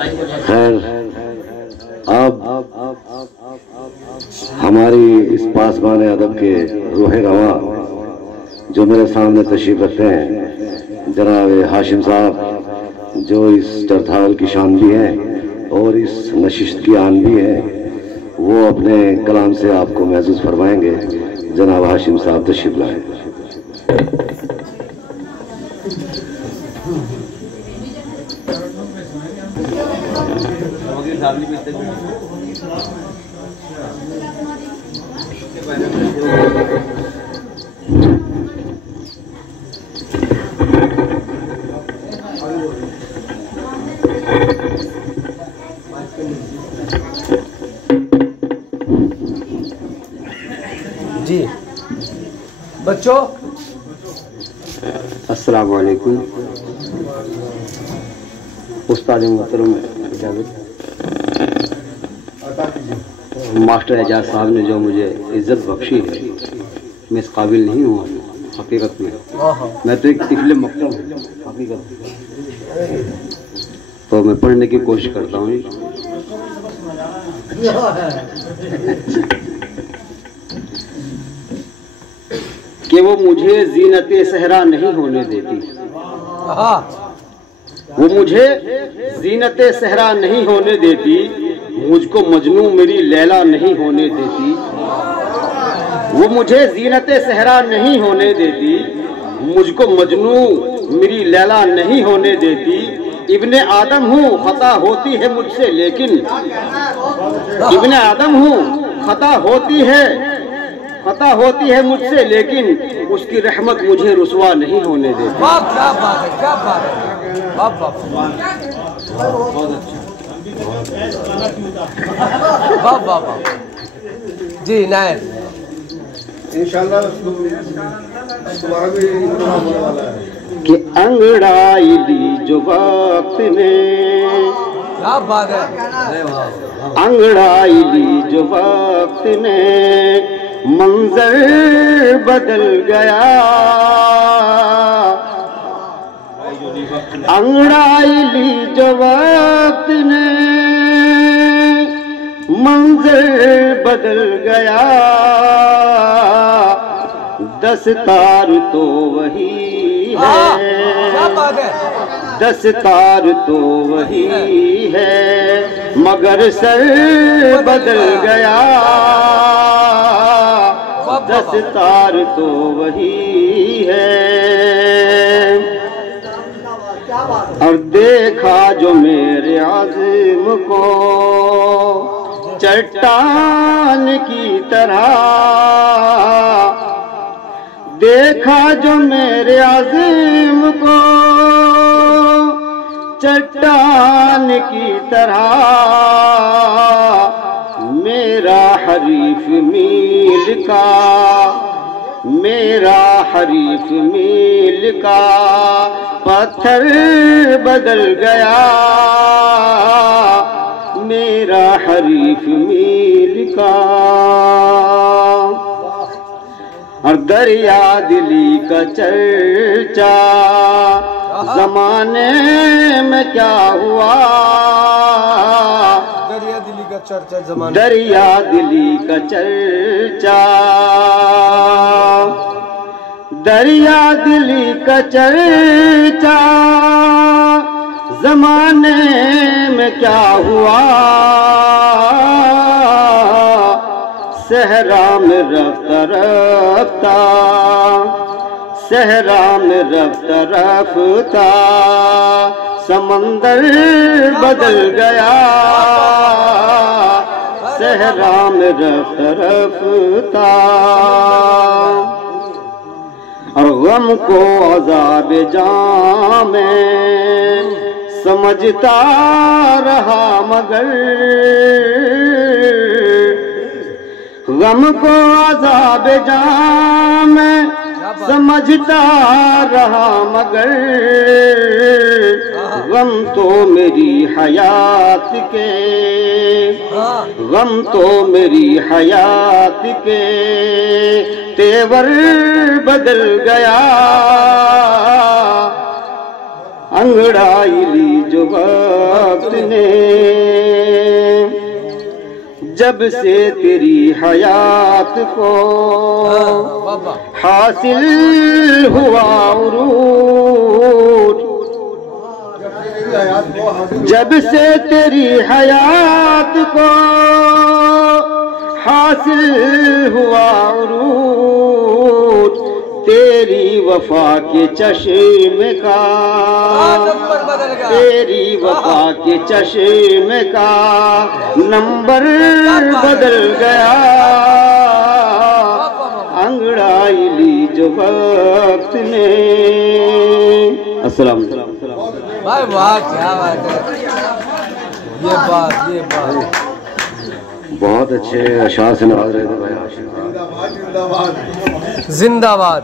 खैर, अब हमारी इस पासबान अदब के रूह रवा जो मेरे सामने तशरीफ रखते हैं, जनाब हाशिम साहब, जो इस चरथावल की शान भी हैं और इस नशिस्त की आन भी है, वो अपने कलाम से आपको महसूस फरमाएंगे। जनाब हाशिम साहब तशरीफ लाए। जी बच्चों, अस्सलाम वालेकुम। उस्ताद मोहतरम मास्टर एजाज साहब ने जो मुझे इज्जत बख्शी है, मैं इस काबिल नहीं हुआ हकीकत में। मैं तो एक तिफले मकतब हूँ हकीकत में, तो मैं पढ़ने की कोशिश करता हूँ कि वो मुझे जीनते सहरा नहीं होने देती, वो मुझे जीनते सहरा नहीं होने देती, मुझको मजनू मेरी लैला नहीं होने देती। वो मुझे जीनते सहरा नहीं होने देती, मुझको मजनू मेरी लैला नहीं होने देती। इब्ने आदम हूँ खता होती है मुझसे लेकिन, इब्ने आदम हूँ खता होती है मुझसे लेकिन, उसकी रहमत मुझे रुसवा नहीं होने देती। क्या बात है, क्या बात है, बहुत अच्छा, वाह जी नायब, इंशाल्लाह दोबारा भी होने वाला है कि अंगड़ाई ली जो वक्त ने, क्या बात है, अंगड़ाई ली जो वक्त ने, मंजर बदल गया। अंगड़ाई ली जो वक्त ने, मंजर बदल गया। दस्तार तो वही है, क्या बात है, दस्तार तो वही है, मगर सर बदल गया। दस्तार तो वही है, और देखा जो मेरे आज़म को चट्टान की तरह, देखा जो मेरे आज़म को चट्टान की तरह। मेरा हरीफ मील का, मेरा हरीफ मील का पत्थर बदल गया। मेरा हरीफ मील का, और दरिया दिली का चर्चा जमाने में क्या हुआ। दरिया दिली का चर्चा जमाने, दरिया दिली का चर्चा, दरिया दिली का चर्चा जमाने में क्या हुआ। सहरा में रफ्ता रफ्ता, सहरा में रफ्ता रफ्ता, समंदर बदल गया। सहरा में रफ्ता रफ्ता, और गम को अज़ाब जाम में समझता रहा मगर, गम को अज़ाब जाम में समझता रहा मगर, गम तो मेरी हयात के, गम तो मेरी हयात के तेवर बदल गया। अंगड़ाई ली जो वक्त ने, जब से तेरी हयात को हासिल हुआ उरूज, जब से तेरी हयात को हासिल हुआ उरूज, तेरी वफा के चश्मे का, तेरी वफा के चश्मे का नंबर बदल गया, अंगड़ाई ली जो वक्त ने। अस्सलाम भाई वाह क्या बात है, ये बात बहुत अच्छे अशार से नवाज रहे थे भाई। जिंदाबाद।